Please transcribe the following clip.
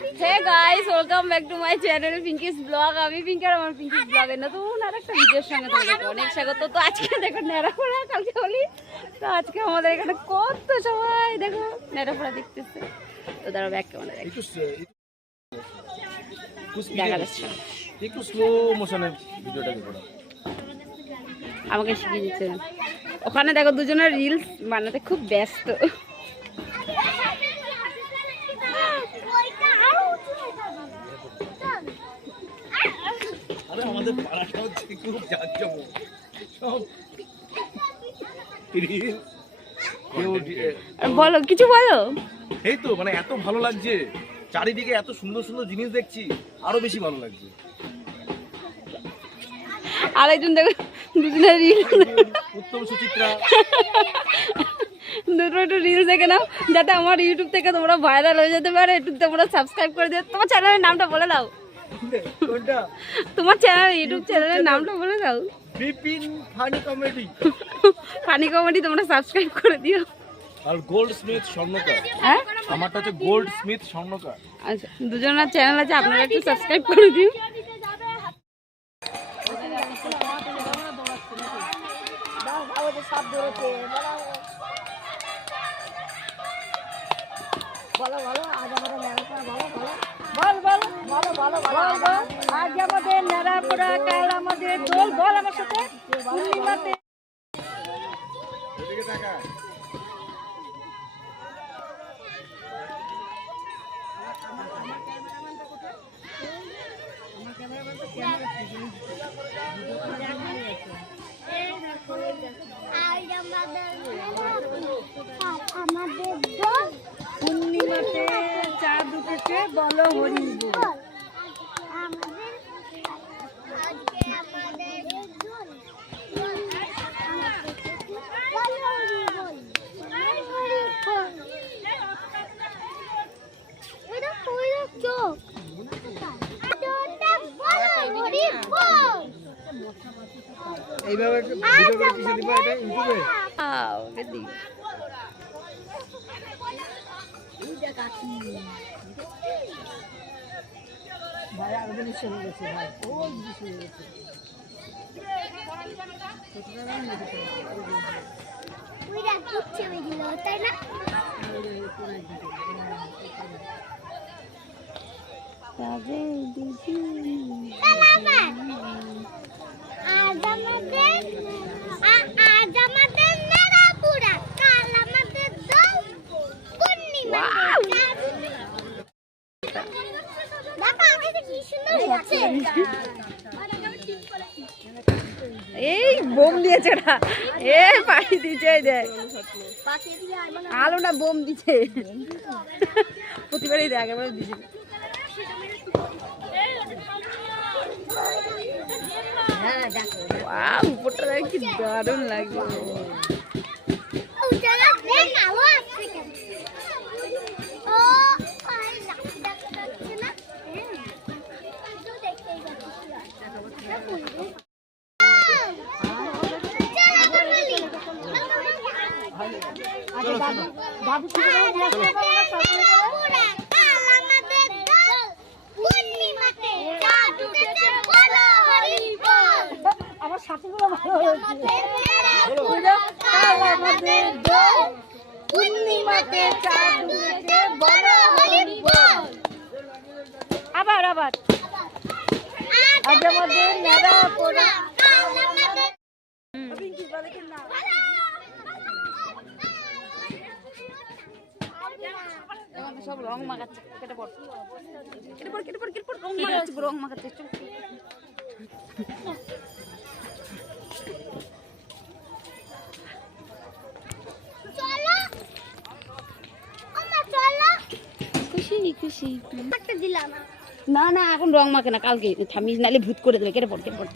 Hey guys welcome back to my channel Pinki's blog আমি পিঙ্কি আর আমার পিঙ্কিস ব্লগে নতুন আর একটা ভিডিওর সঙ্গে তোমাদেরকে অনেক স্বাগত। তো আজকে দেখো নেড়াপোড়া কালকে হলি। তো আজকে আমাদের এখানে কত সবাই দেখো নেড়াপোড়া দেখতেছে। তো দাঁড়া ব্যাক ক্যামেরা দেখ। যাচ্ছে। একটু স্লো আমাকে শিখিয়ে দিচ্ছে। ওখানে দেখো দুজনের রিলস বানাতে খুব ব্যস্ত আরে আমাদের পাড়াটা হচ্ছে খুব সব বলো কিছু বলো? এই তো মানে এত ভালো লাগছে। চারিদিকে এত সুন্দর সুন্দর জিনিস দেখছি আরও বেশি ভালো লাগছে। আর একজন দেখো দুজনের রিল উত্তম সুচিত্রা। দুটো একটু রিলস দেখে নাও যাতে আমার ইউটিউব থেকে তোমরা ভাইরাল হয়ে যেতে পারে। একটু তোমরা সাবস্ক্রাইব করে দিও। তোমার চ্যানেলের নামটা বলে দাও। তোমার চ্যানেল ইউটিউব চ্যানেলের নামটা বলে দাও। Bipin funny comedy. Funny comedy তোমরা সাবস্ক্রাইব করে দিও। আর গোল্ড স্মিথ স্বর্ণকার। হ্যাঁ? আমারটা হচ্ছে গোল্ড স্মিথ স্বর্ণকার। আচ্ছা দুজনের চ্যানেল আছে আপনারা একটু সাবস্ক্রাইব করে দিও। আজ আমাদের আমাদের বল। আমার সাথে পূর্ণিমাতে আমাদের দল পূর্ণিমাতে চাঁদ উঠেছে বলো বল। আমাদের আজকে আমাদের দল বল হরি বল হরি বল এটা চোখ হরি। বল এইভাবে ভিডিও করে কিসে দিবা এটা? ইউটিউবে? আও, বেদি। ওইটা কিচ্ছে বেরিয়ে গেল, তাই না তবে দিদি আজ আমাদের আ- আজ আমাদের নেড়াপুরা কাল আমাদের দল পূর্ণিমা দেখো আমাদের কি সুন্দর হচ্ছে এই বোম দিয়েছে না। এ পাখি দিয়েছে, এই আলো না বোম দিছে প্রতিবারই দেখ দেখ কি দারুণ লাগছে উজালা দেখ না ও আসছে কেন ও আই না দেখা যাচ্ছে না তো দেখতেই যাচ্ছি আমার সাথীগুলো ভালো বল আবার আবার। আজ আমাদের নেড়া পোড়া সব রং মাখাচ্ছে কেটে পড়। কেটে পড় কেটে পড় কেটে পড় রং মাখাচ্ছে। রং মাখাচ্ছে খুশি দিলাম। না না এখন রং মাখে না কালকে থামিস নালে ভূত করে দেবে কেটে পড় কেটে পড়